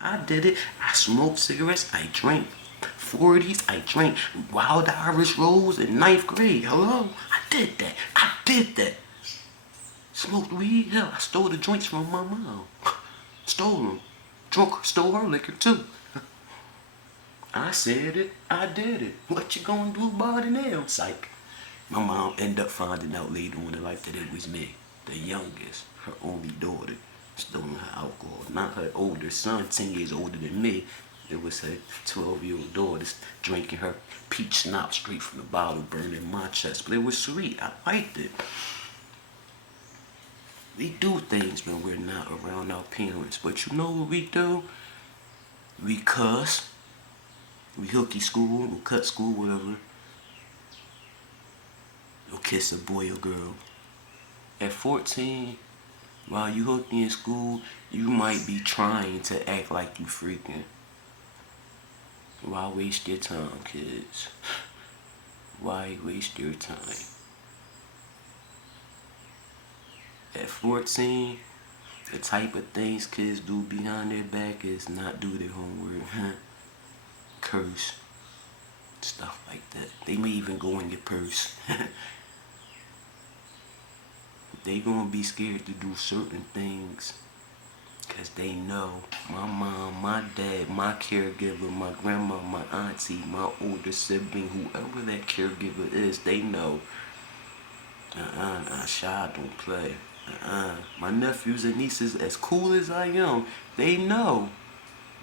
I did it. I smoked cigarettes. I drank 40s. I drank Wild Irish Rose in ninth grade. Hello? I did that. I did that. Smoked weed? Hell, I stole the joints from my mom. Stole them. Drunk, stole her liquor too. I said it. I did it. What you gonna do about it now? Psych. My mom ended up finding out later on in life that it was me, the youngest, her only daughter, stealing her alcohol. Not her older son, 10 years older than me. It was her 12-year-old daughter drinking her peach schnapps straight from the bottle, burning my chest. But it was sweet. I liked it. We do things when we're not around our parents. But you know what we do? We cuss. We hooky school, we cut school, whatever. You'll kiss a boy or girl. At 14, while you hooky in school, you might be trying to act like you freaking. Why waste your time, kids? Why waste your time? At 14, the type of things kids do behind their back is not do their homework. Curse. Stuff like that. They may even go in your purse. They gonna be scared to do certain things because they know my mom, my dad, my caregiver, my grandma, my auntie, my older sibling, whoever that caregiver is, they know. Shy don't play. My nephews and nieces, as cool as I am, they know.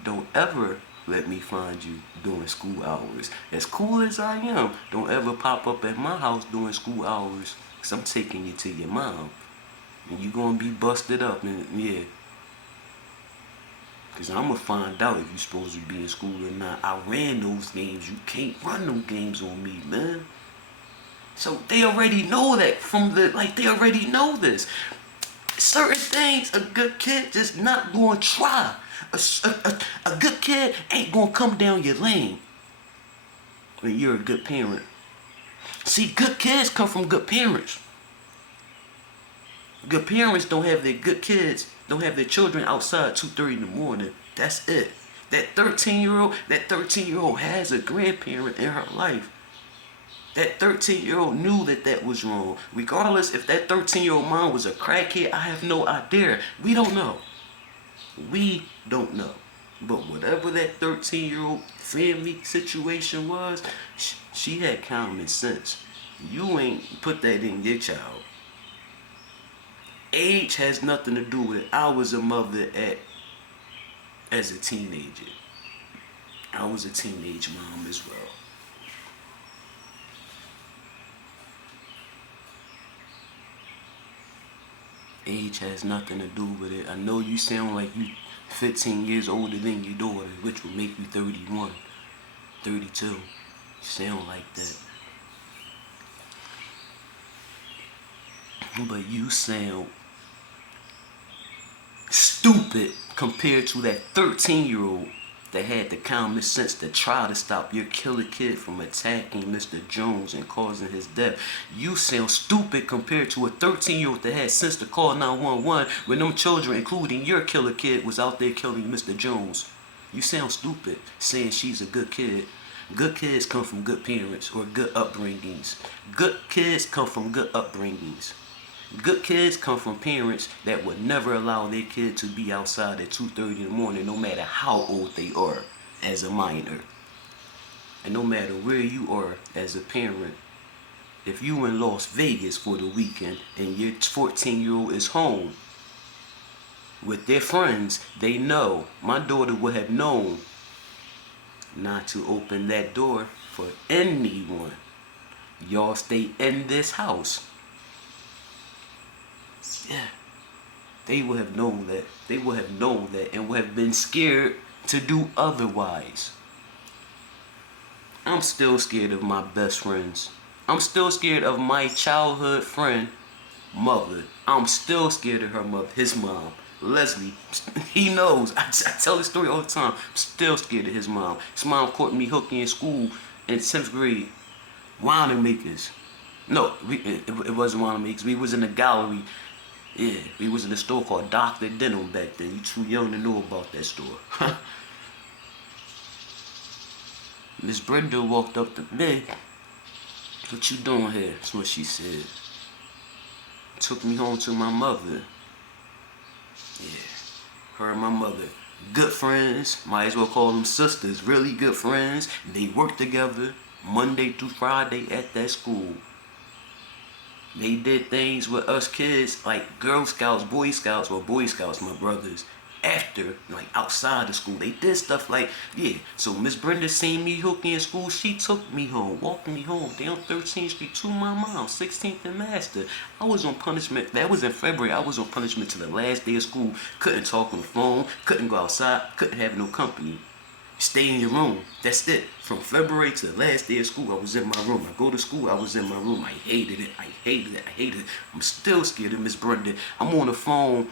Don't ever let me find you during school hours. As cool as I am, don't ever pop up at my house during school hours, because I'm taking you to your mom. And you gonna be busted up, and yeah. Because I'm gonna find out if you supposed to be in school or not. I ran those games. You can't run them games on me, man. So they already know that they already know this. Certain things a good kid just not gonna try. A good kid ain't gonna come down your lane when you're a good parent. See, good kids come from good parents. Good parents don't have their good kids, don't have their children outside 2:30 in the morning. That's it. That 13-year-old has a grandparent in her life. That 13-year-old knew that was wrong. Regardless if that 13-year-old mom was a crackhead, I have no idea. We don't know. We don't know. But whatever that 13-year-old family situation was, she had common sense. You ain't put that in your child. Age has nothing to do with it. I was a mother as a teenager. I was a teenage mom as well. Age has nothing to do with it. I know you sound like you 15 years older than your daughter, which would make you 31, 32. You sound like that. But you sound stupid compared to that 13-year-old that had the common sense to try to stop your killer kid from attacking Mr. Jones and causing his death. You sound stupid compared to a 13-year-old that had sense to call 911 when them children, including your killer kid, was out there killing Mr. Jones. You sound stupid saying she's a good kid. Good kids come from good parents or good upbringings. Good kids come from good upbringings. Good kids come from parents that would never allow their kid to be outside at 2:30 in the morning, no matter how old they are as a minor. And no matter where you are as a parent, if you in Las Vegas for the weekend and your 14-year-old is home with their friends, they know. My daughter would have known not to open that door for anyone. Y'all stay in this house. Yeah, they would have known that. They would have known that and would have been scared to do otherwise. I'm still scared of my best friends. I'm still scared of my childhood friend, mother. I'm still scared of her mother, his mom, Leslie. He knows. I tell this story all the time. I'm still scared of his mom. His mom caught me hooking in school in 10th grade. Wine makers. No, it wasn't wine makers. We was in the gallery. Yeah, we was in a store called Dr. Denim back then. You too young to know about that store. Miss Brenda walked up to me. What you doing here? That's what she said. Took me home to my mother. Yeah, her and my mother. Good friends. Might as well call them sisters. Really good friends. They worked together Monday through Friday at that school. They did things with us kids like Girl Scouts, Boy Scouts, or Boy Scouts, my brothers. After, like outside the school, they did stuff like, yeah. So Miss Brenda seen me hooking in school. She took me home, walked me home down 13th Street to my mom, 16th and Master. I was on punishment. That was in February. I was on punishment to the last day of school. Couldn't talk on the phone. Couldn't go outside. Couldn't have no company. Stay in your room. That's it. From February to the last day of school, I was in my room. I go to school, I was in my room. I hated it. I hated it. I hated it. I'm still scared of Miss Brenda. I'm on the phone.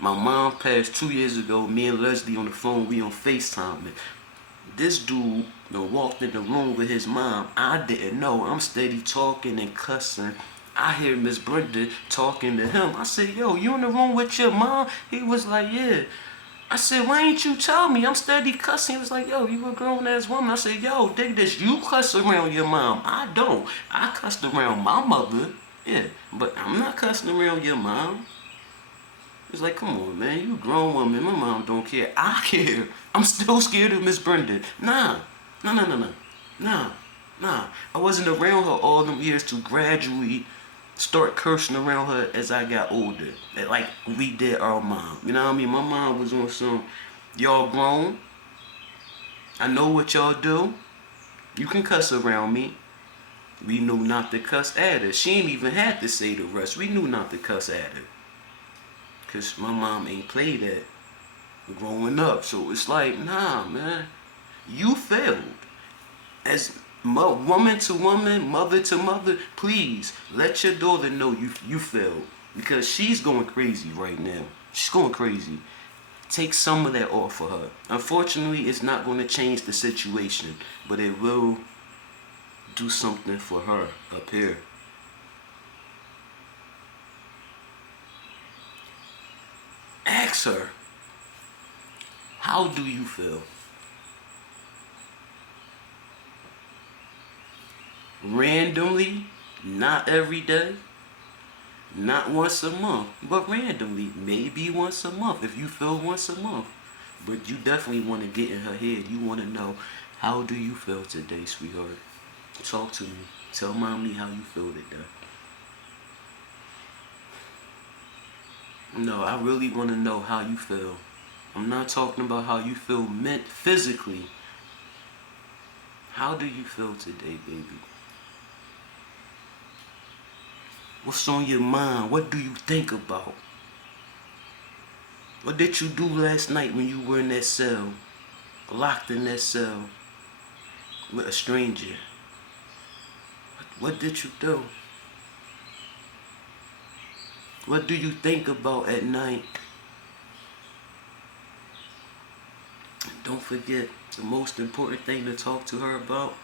My mom passed 2 years ago. Me and Leslie on the phone. We on FaceTime. This dude walked in the room with his mom. I didn't know. I'm steady talking and cussing. I hear Miss Brenda talking to him. I said, yo, you in the room with your mom? He was like, yeah. I said, why ain't you tell me? I'm steady cussing. He was like, yo, you a grown-ass woman. I said, yo, dig this. You cuss around your mom. I don't. I cussed around my mother. Yeah, but I'm not cussing around your mom. It's like, come on, man. You a grown woman. My mom don't care. I care. I'm still scared of Miss Brenda. Nah. Nah. I wasn't around her all them years to gradually start cursing around her as I got older. Like we did our mom. You know what I mean? My mom was on some, y'all grown. I know what y'all do. You can cuss around me. We knew not to cuss at her. She ain't even had to say the rest. We knew not to cuss at her. Because my mom ain't played that growing up. So it's like, nah, man. You failed. As woman to woman, mother to mother, please let your daughter know you failed. Because she's going crazy right now. She's going crazy. Take some of that off of her. Unfortunately, it's not going to change the situation. But it will do something for her up here. Ask her, how do you feel? Randomly, not every day, not once a month, but randomly, maybe once a month, if you feel once a month. But you definitely want to get in her head. You want to know, how do you feel today, sweetheart? Talk to me. Tell mommy how you feel today. No, I really want to know how you feel. I'm not talking about how you feel physically. How do you feel today, baby? What's on your mind? What do you think about? What did you do last night when you were in that cell? Locked in that cell with a stranger? What did you do? What do you think about at night? Don't forget the most important thing to talk to her about.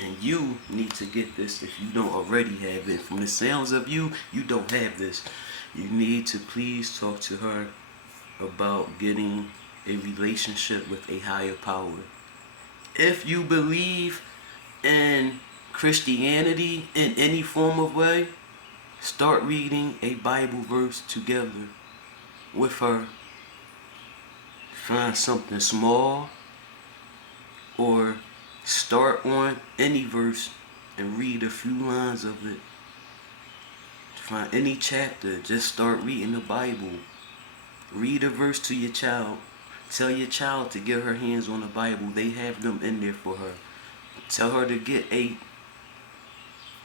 And you need to get this if you don't already have it. From the sounds of you, you don't have this. You need to please talk to her about getting a relationship with a higher power. If you believe in Christianity in any form of way, start reading a Bible verse together with her. Find something small or start on any verse and read a few lines of it. Find any chapter, just start reading the Bible. Read a verse to your child. Tell your child to get her hands on the Bible. They have them in there for her. Tell her to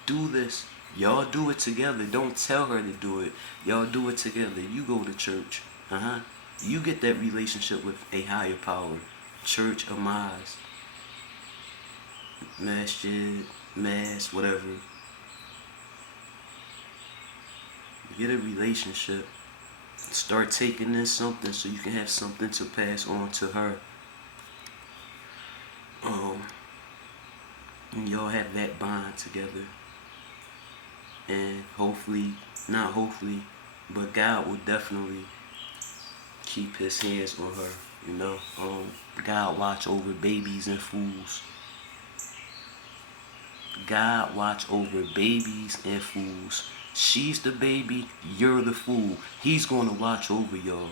do this. Y'all do it together. Don't tell her to do it. Y'all do it together. You go to church. You get that relationship with a higher power. Church, a mosque, masjid, mass, whatever. Get a relationship. Start taking in something so you can have something to pass on to her. And y'all have that bond together. And hopefully, not hopefully, but God will definitely keep his hands on her, you know. God watch over babies and fools. God watch over babies and fools. She's the baby, you're the fool. He's gonna watch over y'all.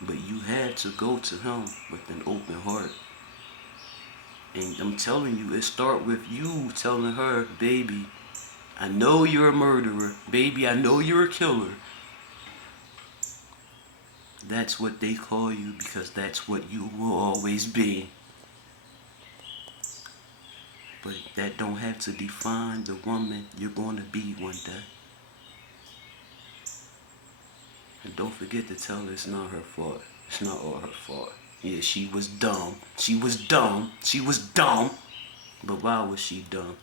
But you had to go to him with an open heart. And I'm telling you, it start with you telling her, baby, I know you're a murderer. Baby, I know you're a killer. That's what they call you because that's what you will always be. But that don't have to define the woman you're going to be one day. And don't forget to tell her it's not her fault. It's not all her fault. Yeah, she was dumb. She was dumb. She was dumb. But why was she dumb?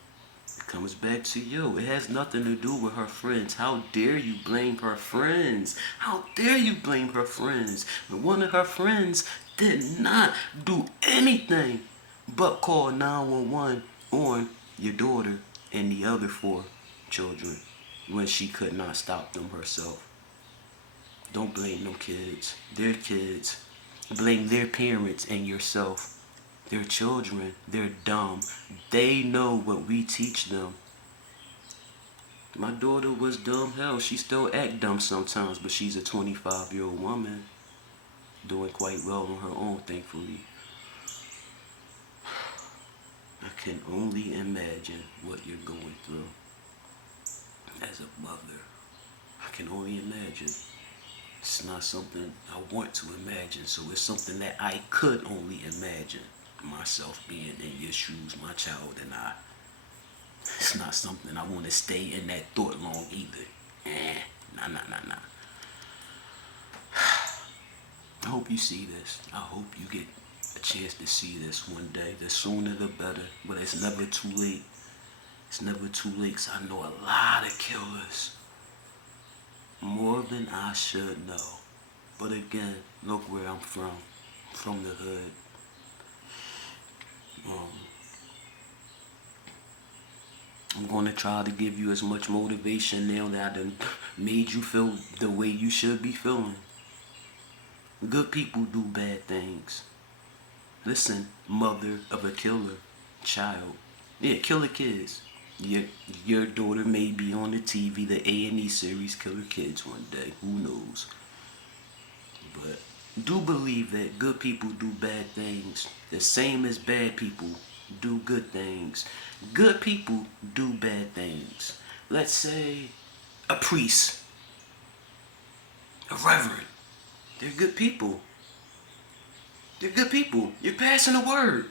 It comes back to you. It has nothing to do with her friends. How dare you blame her friends? How dare you blame her friends? When one of her friends did not do anything but call 911 on your daughter and the other 4 children when she could not stop them herself. Don't blame them kids. They're kids. Blame their parents and yourself. They're children. They're dumb. They know what we teach them. My daughter was dumb hell. She still act dumb sometimes, but she's a 25-year-old woman doing quite well on her own, thankfully. I can only imagine what you're going through as a mother. I can only imagine. It's not something I want to imagine, so it's something that I could only imagine myself being in your shoes, my child and I. It's not something I want to stay in that thought long either. Nah. I hope you see this. I hope you get a chance to see this one day. The sooner the better, but it's never too late. It's never too late, 'cause I know a lot of killers. More than I should know. But again, look where I'm from the hood. I'm going to try to give you as much motivation now that I done made you feel the way you should be feeling. Good people do bad things. Listen, mother of a killer child. Yeah, killer kids. Your daughter may be on the TV, the A&E series Killer Kids one day. Who knows? But do believe that good people do bad things. The same as bad people do good things. Good people do bad things. Let's say a priest, a reverend. They're good people. They're good people. You're passing the word.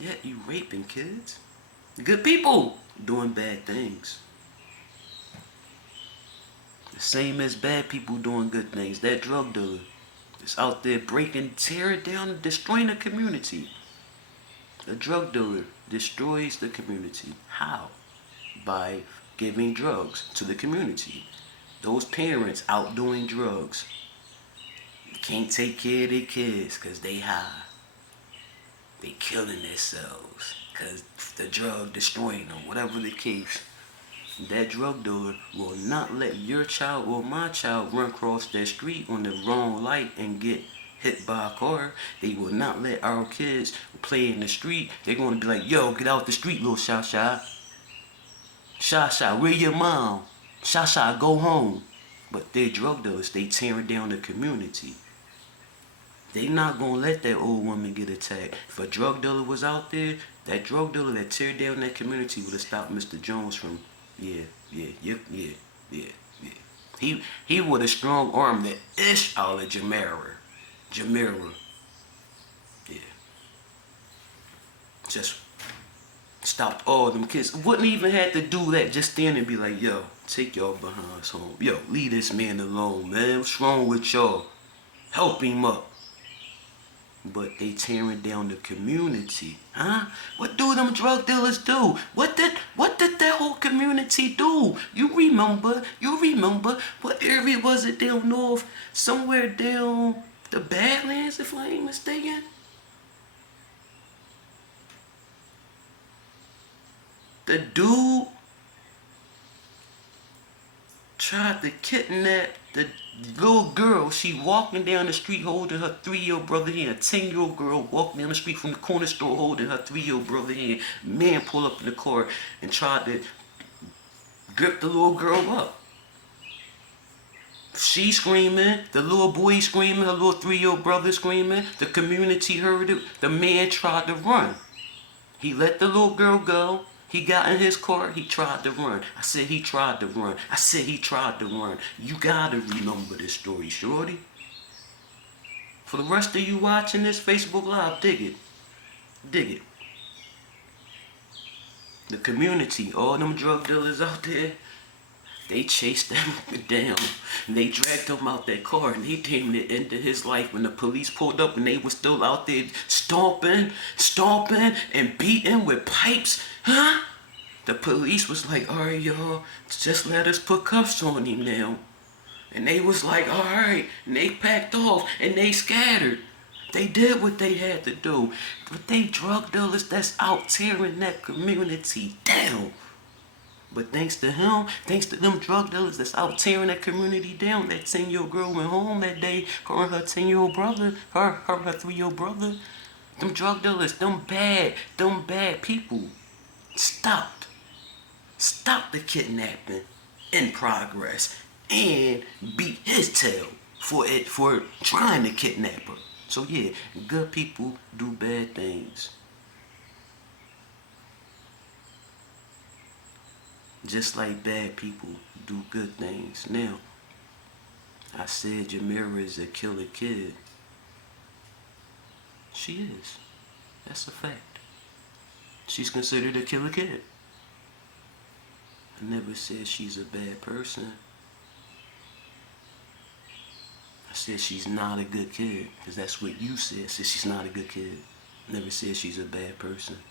Yet you raping kids. Good people doing bad things. The same as bad people doing good things. That drug dealer is out there breaking, tearing down, and destroying the community. A drug dealer destroys the community. How? By giving drugs to the community. Those parents out doing drugs can't take care of their kids because they high. They killing themselves because the drug destroying them, whatever the case. That drug dealer will not let your child or my child run across that street on the wrong light and get hit by a car. They will not let our kids play in the street. They're going to be like, yo, get out the street, little Sha-Sha. Sha-Sha, where your mom? Sha-Sha, go home. But they're drug dealers. They tearing down the community. They not going to let that old woman get attacked. If a drug dealer was out there, that drug dealer that tear down that community would have stopped Mr. Jones from, yeah. He would have strong armed the ish out of Jamira. Yeah. Just stopped all them kids. Wouldn't even have to do that. Just stand and be like, yo, take y'all behinds home. Yo, leave this man alone, man. What's wrong with y'all? Help him up. But they tearing down the community, huh? What do them drug dealers do? What did that whole community do? You remember? What area was it down north? Somewhere down the Badlands, if I ain't mistaken. The dude tried to kidnap the little girl. She walking down the street holding her 3-year-old brother hand. A 10-year-old girl walking down the street from the corner store holding her 3-year-old brother hand. Man pulled up in the car and tried to grip the little girl up. She screaming, the little boy screaming, her little 3-year-old brother screaming. The community heard it. The man tried to run. He let the little girl go. He got in his car. He tried to run. I said he tried to run. I said he tried to run. You gotta remember this story, shorty. For the rest of you watching this Facebook Live, dig it. Dig it. The community, all them drug dealers out there, they chased them down. And they dragged him out that car and they came to the end of his life when the police pulled up and they were still out there stomping and beating with pipes. Huh? The police was like, alright y'all, just let us put cuffs on him now. And they was like, alright. And they packed off and they scattered. They did what they had to do. But they drug dealers that's out tearing that community down. But thanks to him, thanks to them drug dealers that's out tearing that community down, that 10-year-old girl went home that day, her and her 10-year-old brother, her 3-year-old brother. Them drug dealers, them bad people stopped the kidnapping in progress and beat his tail for trying to kidnap her. So yeah, good people do bad things. Just like bad people do good things. Now, I said Jamira is a killer kid. She is. That's a fact. She's considered a killer kid. I never said she's a bad person. I said she's not a good kid, because that's what you said. I said she's not a good kid. I never said she's a bad person.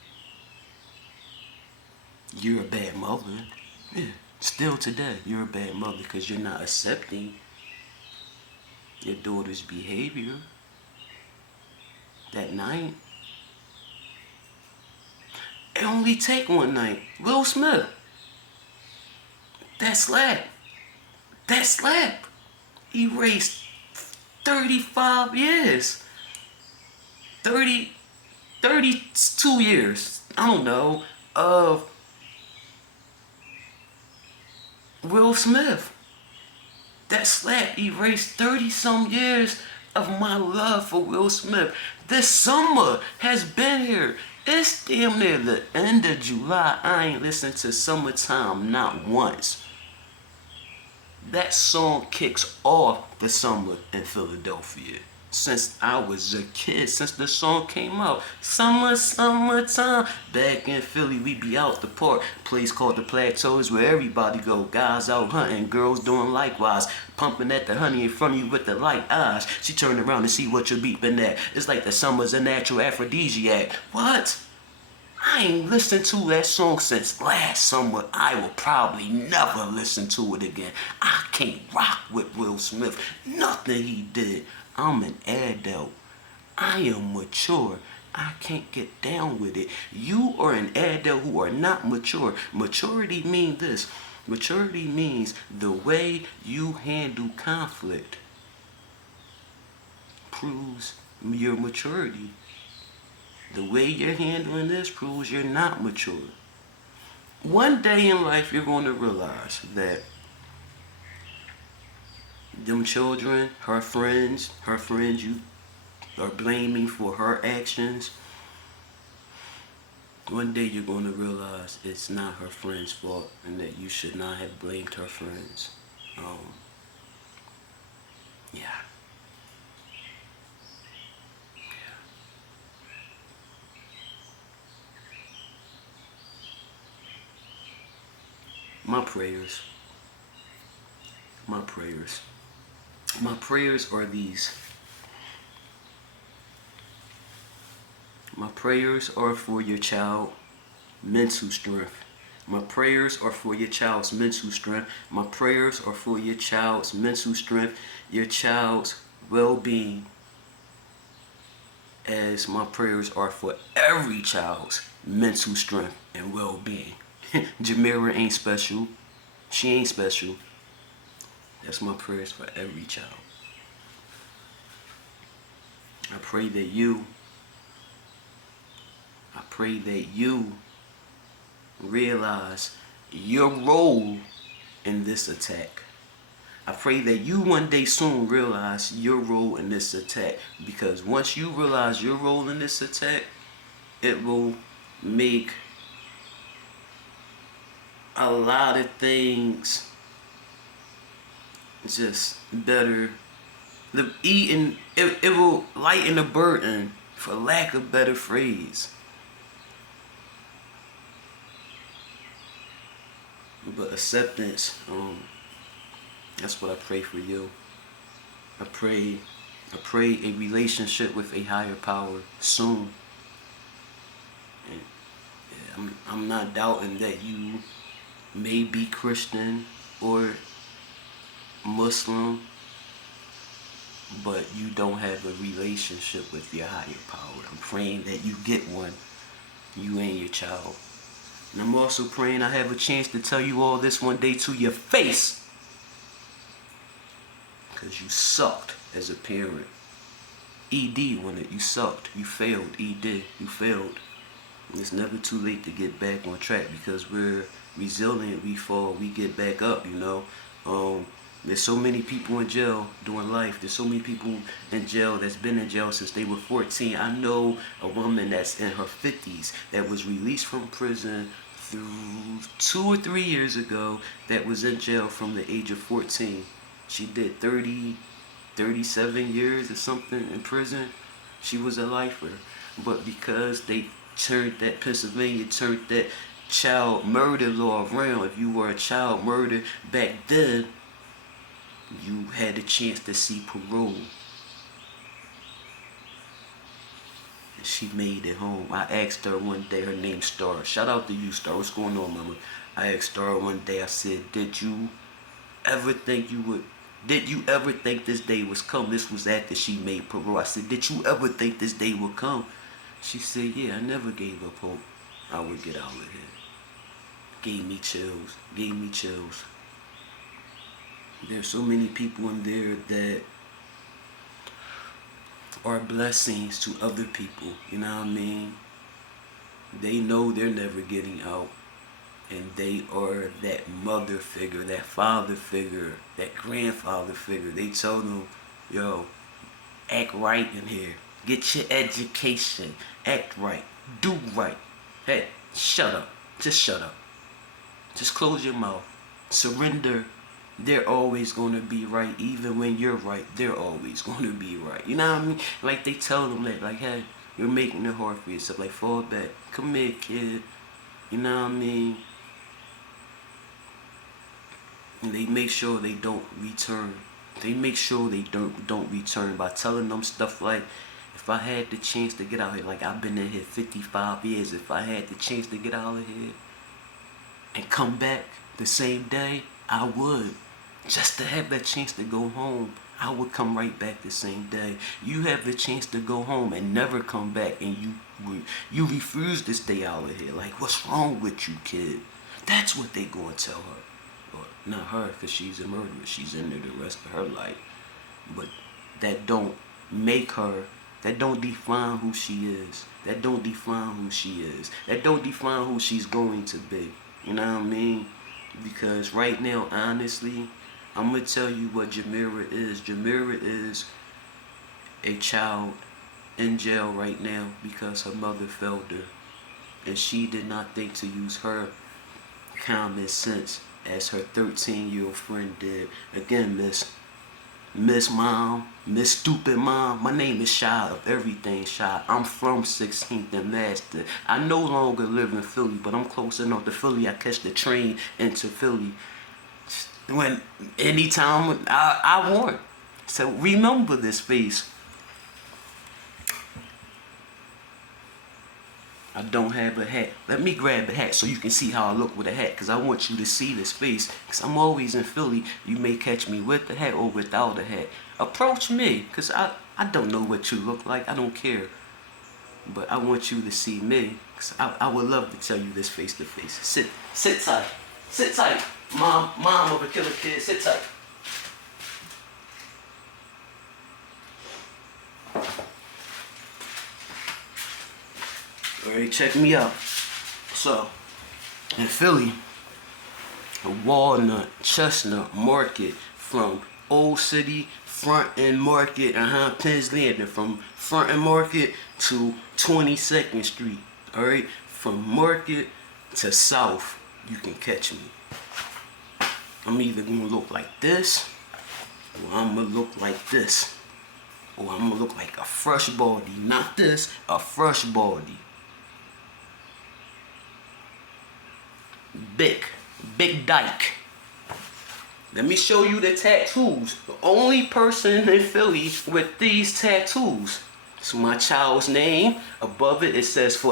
You're a bad mother. Yeah, still today, you're a bad mother because you're not accepting your daughter's behavior that night. It only take one night. Will Smith. That slap. Erased 35 years. 32 years. I don't know. Of Will Smith. That slap erased 30-some years of my love for Will Smith. This summer has been here. It's damn near the end of July. I ain't listened to Summertime not once. That song kicks off the summer in Philadelphia. Since I was a kid, since the song came out. Summertime. Back in Philly, we be out the park. Place called the Plateaus where everybody go. Guys out hunting, girls doing likewise. Pumping at the honey in front of you with the light eyes. She turned around to see what you're beeping at. It's like the summer's a natural aphrodisiac. What? I ain't listened to that song since last summer. I will probably never listen to it again. I can't rock with Will Smith. Nothing he did. I'm an adult. I am mature. I can't get down with it. You are an adult who are not mature. Maturity means this. Maturity means the way you handle conflict proves your maturity. The way you're handling this proves you're not mature. One day in life, you're going to realize that them children, her friends you are blaming for her actions. One day you're going to realize it's not her friend's fault and that you should not have blamed her friends. Yeah. My prayers are these. My prayers are for your child's mental strength. My prayers are for your child's mental strength. My prayers are for your child's mental strength, your child's well-being, as my prayers are for every child's mental strength and well-being. Jamira ain't special. She ain't special. That's my prayers for every child. I pray that you realize your role in this attack. I pray that you one day soon realize your role in this attack, because once you realize your role in this attack, it will make a lot of things just better. It will lighten the burden, for lack of better phrase. But acceptance, that's what I pray for you. I pray a relationship with a higher power soon. And yeah, I'm not doubting that you may be Christian or Muslim, but you don't have a relationship with your higher power. I'm praying that you get one, you and your child. And I'm also praying I have a chance to tell you all this one day to your face, because you sucked as a parent. ED when you sucked, you failed. ED, you failed. And it's never too late to get back on track, because we're resilient. We fall, we get back up, you know. There's so many people in jail doing life. There's so many people in jail that's been in jail since they were 14. I know a woman that's in her 50s that was released from prison through 2 or 3 years ago, that was in jail from the age of 14. She did 37 years or something in prison. She was a lifer. But because they Pennsylvania turned that child murder law around, if you were a child murder back then, you had a chance to see parole. And she made it home. I asked her one day, her name's Star. Shout out to you, Star. What's going on, mama? I asked Star one day, I said, did you ever think this day was come? This was after she made parole. I said, did you ever think this day would come? She said, yeah, I never gave up hope I would get out of here. Gave me chills. There's so many people in there that are blessings to other people, you know what I mean? They know they're never getting out, and they are that mother figure, that father figure, that grandfather figure. They tell them, yo, act right in here. Get your education. Act right. Do right. Hey, shut up. Just shut up. Just close your mouth. Surrender. They're always going to be right. Even when you're right, they're always going to be right. You know what I mean? Like, they tell them that, like, hey, you're making it hard for yourself. Like, fall back. Come here, kid. You know what I mean? And they make sure they don't return. They make sure they don't return by telling them stuff like, if I had the chance to get out here, like, I've been in here 55 years. If I had the chance to get out of here and come back the same day, I would. Just to have that chance to go home, I would come right back the same day. You have the chance to go home and never come back, and you refuse to stay out of here. Like, what's wrong with you, kid? That's what they gonna tell her. Or not her, because she's a murderer. She's in there the rest of her life. But that don't make her, that don't define who she is. That don't define who she is. That don't define who she's going to be. You know what I mean? Because right now, honestly, I'm going to tell you what Jamira is. Jamira is a child in jail right now because her mother failed her. And she did not think to use her common sense as her 13-year-old friend did. Again, Miss Mom, Miss Stupid Mom. My name is Shy of everything, Shy. I'm from 16th and Master. I no longer live in Philly, but I'm close enough to Philly. I catch the train into Philly anytime I want. So remember this face. I don't have a hat. Let me grab the hat so you can see how I look with a hat, because I want you to see this face. Because I'm always in Philly. You may catch me with the hat or without a hat. Approach me, because I don't know what you look like. I don't care. But I want you to see me, because I would love to tell you this face to face. Sit tight. Sit tight. Mom of a killer kid, sit tight. Alright, check me out. So, in Philly, Walnut, Chestnut Market, from Old City, Front End Market, Penn's Landing, from Front End Market to 22nd Street. Alright, from Market to South, you can catch me. I'm either gonna look like this, or I'm gonna look like this, or I'm gonna look like a fresh body. Not this, a fresh body. Big Dyke. Let me show you the tattoos. The only person in Philly with these tattoos. It's my child's name. Above it, it says for